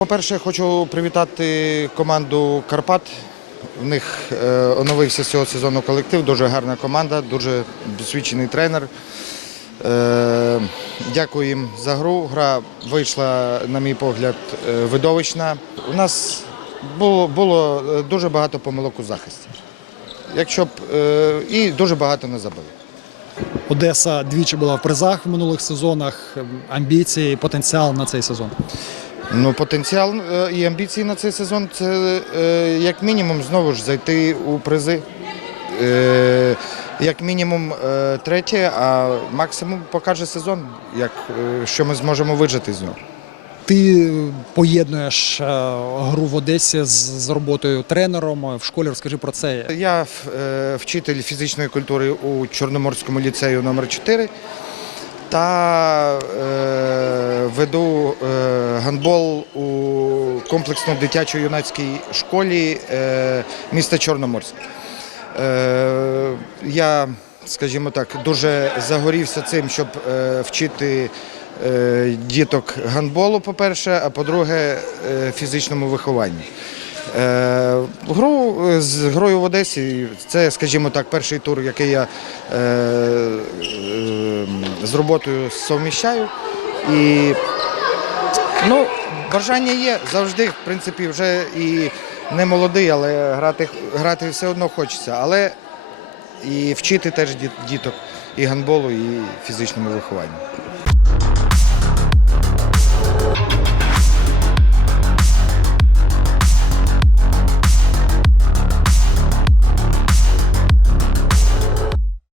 По-перше, хочу привітати команду Карпат. В них е, оновився з цього сезону колектив, дуже гарна команда, дуже досвідчений тренер. Е, дякую їм за гру. Гра вийшла, на мій погляд, е, видовищна. У нас було, було дуже багато помилок у захисті. Якщо б і дуже багато не забили. Одеса двічі була в призах в минулих сезонах. Амбіції, потенціал на цей сезон. Ну, потенціал е, і амбіції на цей сезон це е, як мінімум знову ж зайти у призи. Е, Як мінімум третє, а максимум покаже сезон, як, що ми зможемо вижити з нього. Ти поєднуєш гру в Одесі з, роботою тренером в школі. Розкажи про це. Я вчитель фізичної культури у Чорноморському ліцею номер 4 та веду е, гандбол у комплексно-дитячо-юнацькій школі е, міста Чорноморськ. Е, я, скажімо так, дуже загорівся цим, щоб е, вчити діток гандболу, по-перше, а по-друге, фізичному вихованню. Гру з грою в Одесі це, скажімо так, перший тур, який я з роботою совміщаю. І бажання є завжди, в принципі, вже і не молодий, але грати, грати все одно хочеться. Але і вчити теж діт- діток і гандболу, і фізичному вихованню.